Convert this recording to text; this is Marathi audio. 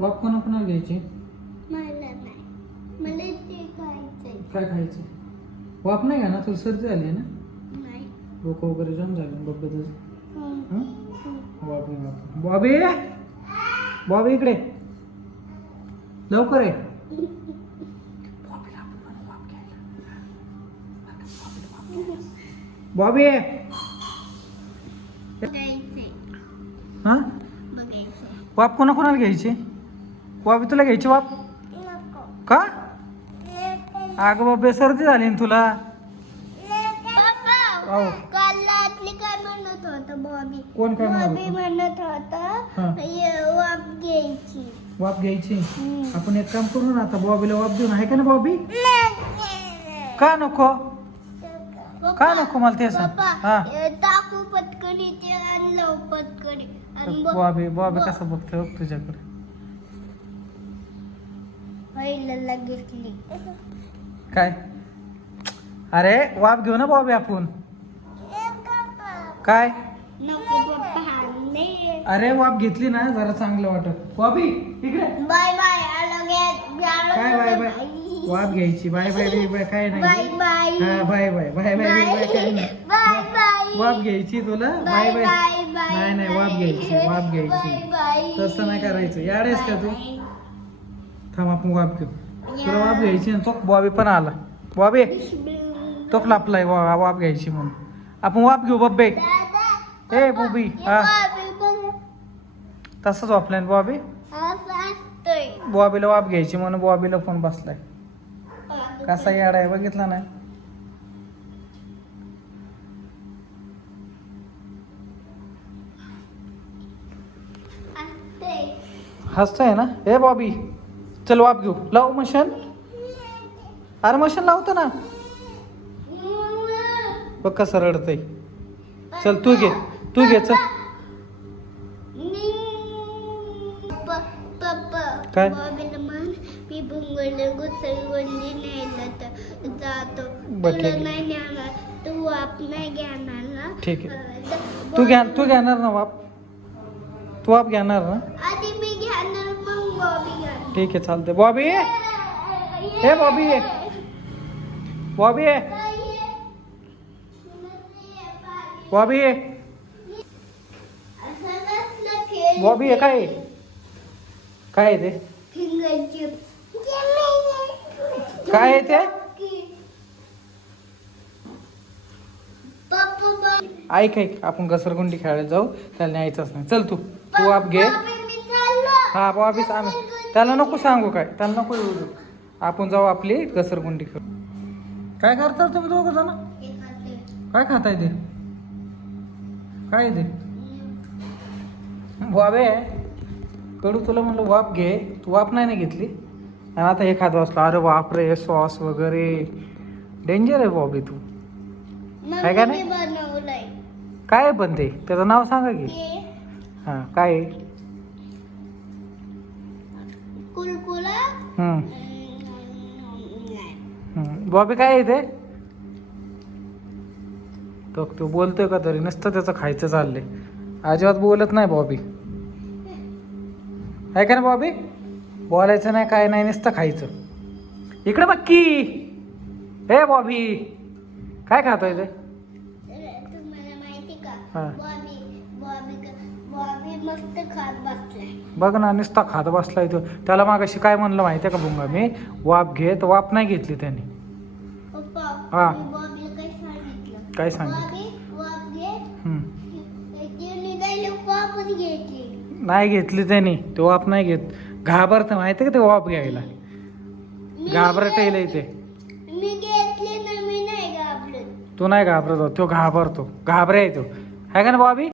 वाफ कोणा घ्यायची? मला नाही, मला ते खायचंय. काय खायचं? वाफ नाही का ना, तुला सर्दी झाली आहे ना? नाही. डोकं वगैरे जाम झालं बघ तुझं. हं. वाफ घे वाफ. बॉबी बॉबी इकडे लवकर आहे. बॉबी बघायचंय. हा बघायचंय. वाफ कोणाला घ्यायची? बॉबी तुला घ्यायची वाफ नको. का? अगं बाबे सर्दी झाली ना तुला. पप्पा, हो. काल रात्री काय म्हणत होतं बॉबी? कोण काय म्हणत बॉबी होतं? म्हणत हा. होता वाफ घ्यायची. वाफ घ्यायची. हम्म. आपण एक काम करू ना, आता बॉबीला वाफ देऊ ना, आहे का ना बॉबी? का नको? का नको मला ते सांग. हा टाकू पटकन इथे आणि लावू पटकन आणि बॉबी बॉबी कसं बघतोय बघ तुझ्याकडे. पहिल्याला घेतली. काय? अरे वाफ घेऊ ना बॉबी आपण. काय? नको पप्पा हाणले. अरे वाफ घेतली ना जरा चांगलं वाटत. बॉबी इकडे. बाय बाय काय बाय बाय? वाफ घ्यायची. बाय बाय बाय बाय काय बाय नाही. बाय हा bye bye bye bye bye bye काय नाही. बाय बाय वाफ घ्यायची तुला. Bye bye. नाही नाही वाफ घ्यायची वाफ घ्यायची. तसं नाही करायचं. याडेस का तू? थांब आपण वाफ घेऊ. तुला वाफ घ्यायची ना. तो बॉबी पण आला. बॉबी तो लापलाय वाफ घ्यायची म्हणून. आपण वाफ घेऊ बब्बे. ए बॉबी हा तसंच ऑफलाईन बॉबी. बॉबीला वाफ घ्यायची म्हणून बॉबीला फोन बसलाय. कसा याड आहे बघितला नाही. हसतोय ना. ए बॉबी चल वाफ घेऊ. लावू मशीन. अरे मशीन लावतो ना. बघ कसं रडतय. चल तू घे चल. काय? मी भुंगले घुसळवंडी न्यायला जातो. बरं, तुला ठीक आहे. नाही नेणार, तू वाप नाही घेणार ना. ठीक आहे. तू घेणार ना वाफ? तू वाफ घेणार ना? आधी मी घेणार मग बॉबी घेणार. ठीक आहे चालते. बॉबी हे बॉबी ये. बॉबी ये. बॉबी ये. बॉबी ये. काय काय आहे ते? Finger chips. काय आहे ते? ऐक आपण घसरगुंडी खेळायला जाऊ. त्याला न्यायचंच नाही. चल तू वाफ घे. हा बॉबीच आम्ही त्याला नको सांगू. काय त्याला नको येऊ देऊ. आपण जाऊ आपली घसरगुंडी खेळू. काय करता तुम्ही दोघं जण? काय खाताय ते? काय ते? बॉबे कडू तुला म्हणलं वाफ घे. तू वाफ नाही घेतली आणि आता हे खात बसला. अरे बाप रे सॉस वगैरे डेंजर आहे बॉबी तू. काय का नाही? बनवलंय काय पण ते त्याचं नाव सांगा की. हा काय आहे? कुलकुला. बॉबी काय आहे ते? तो बोलतोय का तरी? नुसतं त्याचं खायचं चाललंय. अजिबात बोलत नाही बॉबी. आहे का ना बॉबी? बोलायचं नाही काय नाही नुसतं खायचं. इकडे बघ की. हे बॉबी काय खातोय ते? तुम्हाला माहिती का? हा. बॉबी मस्त खात बसलाय. बघ ना नुसता खात बसलाय तो. त्याला मागाशी काय म्हणलं माहिती आहे का भुंगा मी? वाफ घे. तर वाफ नाही घेतली त्याने. पप्पा हा. मी बॉबीला काय सांगितलं? काय सांगितलं? बॉबी वाफ घे. हम्म. ते निघायला वाफच घ्यायची. नाही घेतली त्याने. तो वाफ नाही घेत. घाबरतं माहिती का ते वाफ घ्यायला. घाबरट येईल ते. मी घेतली ना. मी नाही घाबरत. तो नाही घाबरत. तो घाबरतो. घाबरे आहे तो. आहे का ना बॉबी?